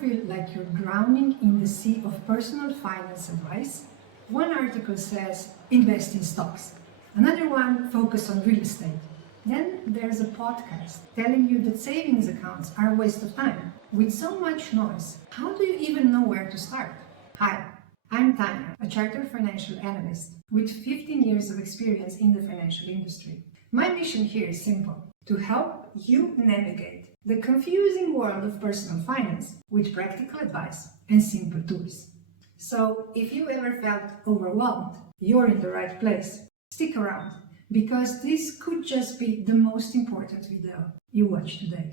feel like you're drowning in the sea of personal finance advice? One article says, invest in stocks. Another one focus on real estate. Then there's a podcast telling you that savings accounts are a waste of time. With so much noise, how do you even know where to start? Hi, I'm Tanya, a Chartered Financial Analyst with 15 years of experience in the financial industry. My mission here is simple: to help you navigate the confusing world of personal finance with practical advice and simple tools. So if you ever felt overwhelmed, you're in the right place. Stick around, because this could just be the most important video you watch today.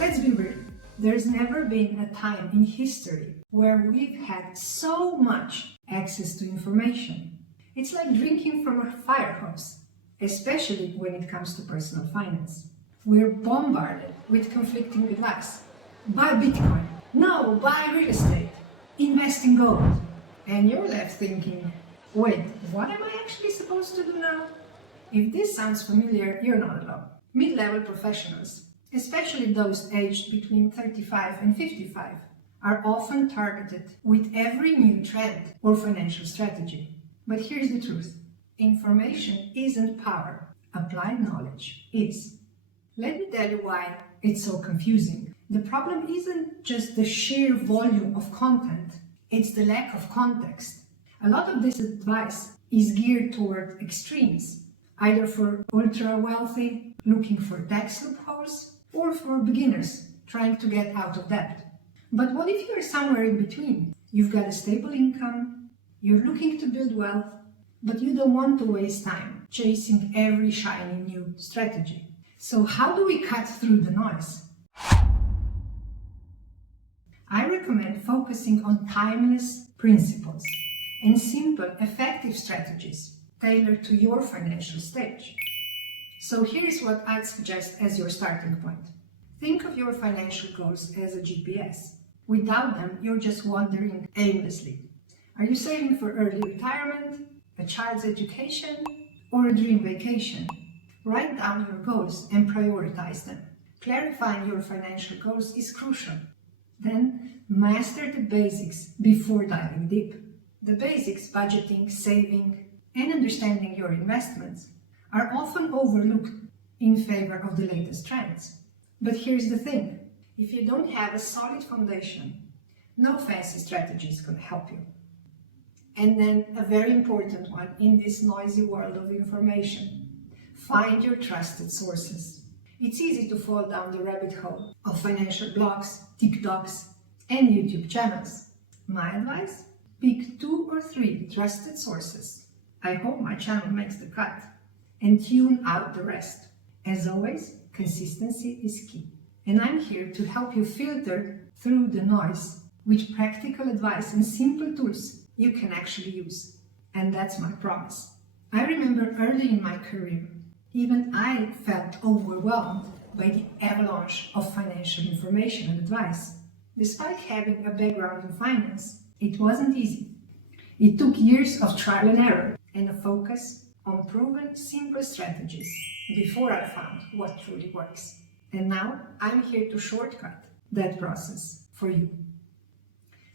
Let's be real. There's never been a time in history where we've had so much access to information. It's like drinking from a fire hose, especially when it comes to personal finance. We're bombarded with conflicting advice. Buy Bitcoin. No, buy real estate. Invest in gold. And you're left thinking, wait, what am I actually supposed to do now? If this sounds familiar, you're not alone. Mid-level professionals, especially those aged between 35 and 55, are often targeted with every new trend or financial strategy. But here's the truth. Information isn't power. Applied knowledge is. Let me tell you why it's so confusing. The problem isn't just the sheer volume of content, it's the lack of context. A lot of this advice is geared toward extremes, either for ultra-wealthy looking for tax loopholes, or for beginners trying to get out of debt. But what if you're somewhere in between? You've got a stable income, you're looking to build wealth, but you don't want to waste time chasing every shiny new strategy. So how do we cut through the noise? I recommend focusing on timeless principles and simple, effective strategies tailored to your financial stage. So here's what I'd suggest as your starting point. Think of your financial goals as a GPS. Without them, you're just wandering aimlessly. Are you saving for early retirement, a child's education, or a dream vacation? Write down your goals and prioritize them. Clarifying your financial goals is crucial. Then, master the basics before diving deep. The basics, budgeting, saving, and understanding your investments, are often overlooked in favor of the latest trends. But here's the thing. If you don't have a solid foundation, no fancy strategies can help you. And then a very important one in this noisy world of information. Find your trusted sources. It's easy to fall down the rabbit hole of financial blogs, TikToks, and YouTube channels. My advice? Pick 2 or 3 trusted sources. I hope my channel makes the cut. And tune out the rest. As always, consistency is key. And I'm here to help you filter through the noise with practical advice and simple tools you can actually use. And that's my promise. I remember early in my career, even I felt overwhelmed by the avalanche of financial information and advice. Despite having a background in finance, it wasn't easy. It took years of trial and error and a focus on proven, simple strategies before I found what truly works. And now I'm here to shortcut that process for you.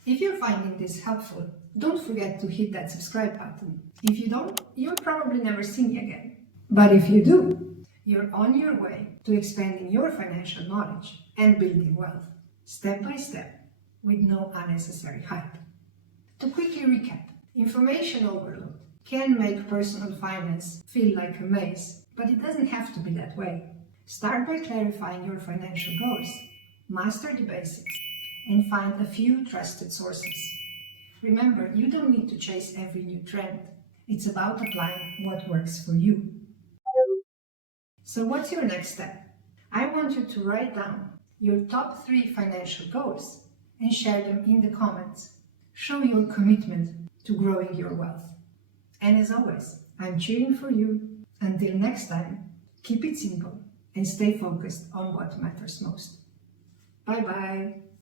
If you're finding this helpful, don't forget to hit that subscribe button. If you don't, you'll probably never see me again. But if you do, you're on your way to expanding your financial knowledge and building wealth, step by step, with no unnecessary hype. To quickly recap, information overload can make personal finance feel like a maze, but it doesn't have to be that way. Start by clarifying your financial goals, master the basics, and find a few trusted sources. Remember, you don't need to chase every new trend. It's about applying what works for you. So what's your next step? I want you to write down your top 3 financial goals and share them in the comments. Show your commitment to growing your wealth. And as always, I'm cheering for you. Until next time, keep it simple and stay focused on what matters most. Bye-bye.